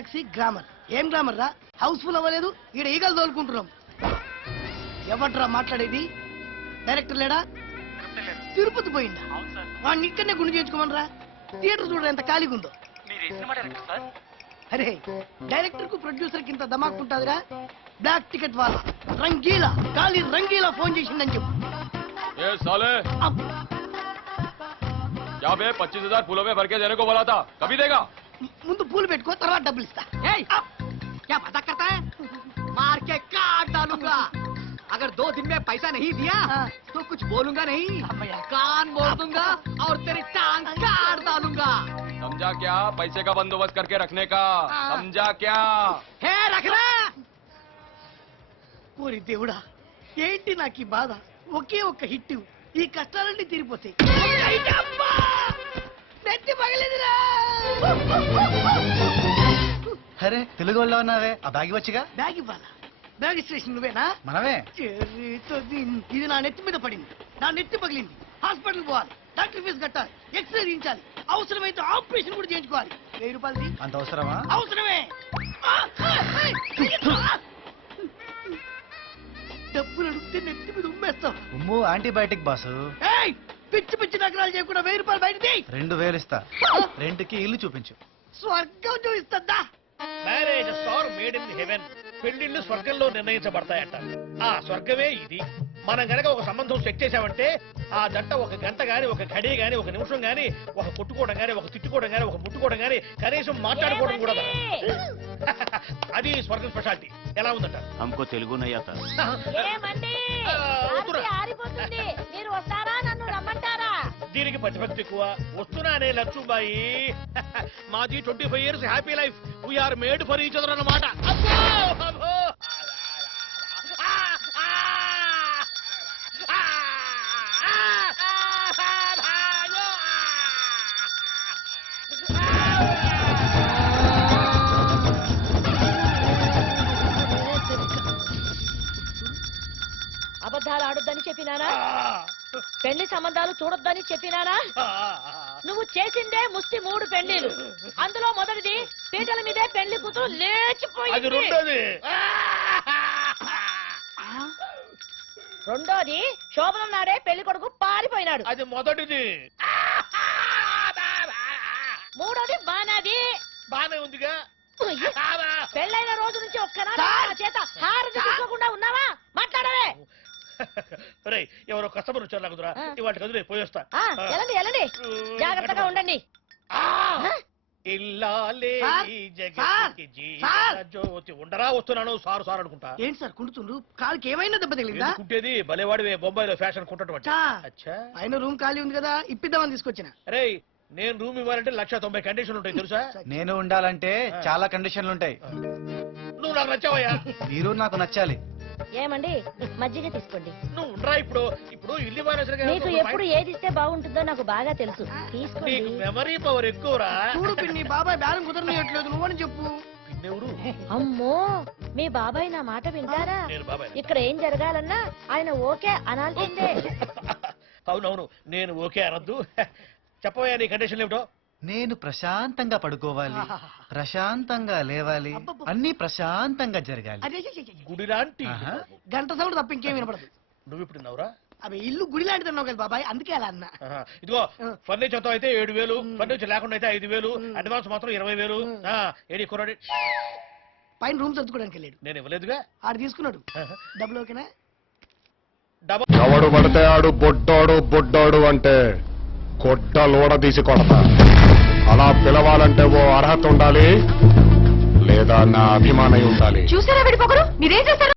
Taxi glamour. ఏం glamour రా, Housefull అవ్వలేదు, ఈడ ఈగలు తోలుకుంటున్నాం. ఎవట్రా మాట్లాడేది? డైరెక్టర్ లేడా? తిరుపతి పోయిందా? వాడిని ఇక్కడనే గుండు చేయించుకోమనరా. థియేటర్ చూడ ఎంత ఖాళీగా ఉందో. అరే డైరెక్టర్ కు ప్రొడ్యూసర్ కి ఇంత ధమాక్ ఉంటుందిరా. బ్లాక్ టికెట్ వాళ్ళ రంగీలా ఖాళీ రంగీలా ఫోన్ చేసిందని చెప్పు. क्या बे 25,000 फूलों में भर के देने को बोला था, कभी देगा? ముందు పూలు పెట్టుకో, తర్వాత డబ్బులు ఇస్తా. क्या मजाक करता है? मार के काट डालूंगा. अगर 2 दिन में पैसा नहीं दिया तो कुछ बोलूंगा नहीं, कान मोड़ दूंगा और तेरी टांग काट डालूंगा. समझा क्या? पैसे का बंदोबस्त करके रखने का. समझा क्या? है रख रहा. ఓరి దేవుడా, ఏంటి నాకు ఈ బాధ? ఒకే ఒక్క హిట్, ఈ కష్టాలన్నీ తీరిపోతాయి. నెత్తి పగలేదురా. అరే తెలుగు వాళ్ళ ఉన్నావే, ఆ బ్యాగ్ వచ్చిగా. బ్యాగ్ ఇవ్వాలా? బ్యాగ్ స్టేషన్ నువ్వేనా? మనమే. ఇది నా నెత్తి మీద పడింది, నా నెత్తి పగిలింది. హాస్పిటల్ పోవాలి, డాక్టర్ ఫీజు కట్టాలి, ఎక్స్రే చేయించాలి, అవసరమైతే ఆపరేషన్ కూడా చేయించుకోవాలి. 1000 రూపాయలు అంత అవసరమా? అవసరమే. డబ్బులు అడిగితే నెత్తి మీద ఉమ్మేస్తాం. ఉమ్ము యాంటీబయాటిక్ బాసు. పిచ్చి పిచ్చి నగరాలు చేయకుండా 1000 రూపాయలు బయటది. 2000 ఇస్తా. రెంట్కి ఇల్లు చూపించు. స్వర్గం చూపిస్తుందా? Marriage star made in heaven. పెళ్లిళ్ళు స్వర్గంలో నిర్ణయించబడతాయంట. ఆ స్వర్గమే ఇది. మనం గనక ఒక సంబంధం సెట్ చేసామంటే ఆ జంట ఒక గంట గాని, ఒక గడి గాని, ఒక నిమిషం గాని, ఒక కొట్టుకోవడం గాని, ఒక తిట్టుకోవడం గాని, ఒక ముట్టుకోవడం గాని, కనీసం మాట్లాడుకోవడం కూడా అది స్వర్గం స్పెషాలిటీ. ఎలా ఉందంట? हमको तेलुगु नहीं आता. దీనికి ప్రతిభక్తి ఎక్కువ. వస్తున్నానే లచ్చుబాయి. మాది 25 years happy life. We are made for each other అన్నమాట. అబద్ధాలు ఆడొద్దని చెప్పినానా? పెళ్లి సంబంధాలు చూడొద్దని చెప్పినానా? నువ్వు చేసిందే ముష్టి 3 పెళ్లిలు. అందులో మొదటిది పీటల మీదే పెళ్లి కూతురు లేచిపోయింది. రెండోది శోభనం నాడే పెళ్లి కొడుకు పారిపోయినాడు. అది మొదటిది. మూడోది బానాది. బానే ఉందిగా. పెళ్ళైన రోజు నుంచి ఒక్కనాడు చేత హారతి తీసుకోకుండా ఉన్నావా? మాట్లాడవే. ఎవరో కస్టమర్ వచ్చారు నాకురా. ఇవాళ కదులే పోయేస్తా. ఎలాండి ఎలాండి, జాగ్రత్తగా ఉండండి. జ్యోతి ఉండరా? వస్తున్నాను సారు సార్ అనుకుంటా. ఏంటి సార్ కుంటుతుండ్రు? కాలుకి ఏమైనా దెబ్బ తగిలిందా? కుంటేది భలేవాడివే, బొంబాయిలో ఫ్యాషన్ కుంటడం. ఆయన రూమ్ ఖాళీ ఉంది కదా, ఇప్పిద్దామని తీసుకొచ్చిన. అరే నేను రూమ్ ఇవ్వాలంటే 190 కండిషన్లు ఉంటాయి తెలుసా? నేను ఉండాలంటే చాలా కండిషన్లు ఉంటాయి. నువ్వు నాకు నచ్చావయ్యా. మీరు నాకు నచ్చాలి. ఏమండి మజ్జిగ తీసుకోండి. నువ్వు ఉండరా. ఇప్పుడు ఇప్పుడు ఇల్లు మీకు ఎప్పుడు ఏది ఇస్తే బాగుంటుందో నాకు బాగా తెలుసు. తీసుకోండి. మెమరీ పవర్ ఎక్కువరా. చూడు పిన్ని, బాబాయ్ బేరం కుదరనియట్లేదు, నువ్వని చెప్పు. అమ్మో, మీ బాబాయ్ నా మాట వింటారా? ఇక్కడ ఏం జరగాలన్నా ఆయన ఓకే అనాల్సిందే. అవునవును, నేను ఓకే అనద్దు. చెప్పవయ్యా నీ కండిషన్ ఏమిటో. నేను ప్రశాంతంగా పడుకోవాలి, ప్రశాంతంగా లేవాలి, అన్ని ప్రశాంతంగా జరగాలి. గుడి లాంటి గంట సౌండ్ తప్ప ఇంకేం వినపడదు. నువ్వు ఇప్పుడు నవ్వురా. అవి ఇల్లు గుడి లాంటిది అన్నావు కదా బాబాయ్, అందుకే అలా అన్నా. ఇదిగో ఫర్నిచర్ తో అయితే 7,000, ఫర్నిచర్ లేకుండా అయితే 5,000, అడ్వాన్స్ మాత్రం 20,000. ఏడి కుర్రాడి పైన రూమ్ సర్దుకోవడానికి వెళ్ళాడు. నేను ఇవ్వలేదుగా. ఆడు తీసుకున్నాడు. డబ్బులు ఓకేనా? ఎవడు పడితే ఆడు బొడ్డోడు బొడ్డోడు అంటే కొట్ట లోడ తీసి కొడతా. అలా పిలవాలంటే ఓ అర్హత ఉండాలి, లేదా నా అభిమానం ఉండాలి. చూసారా విడిపోకరు, మీరేం చేశారు?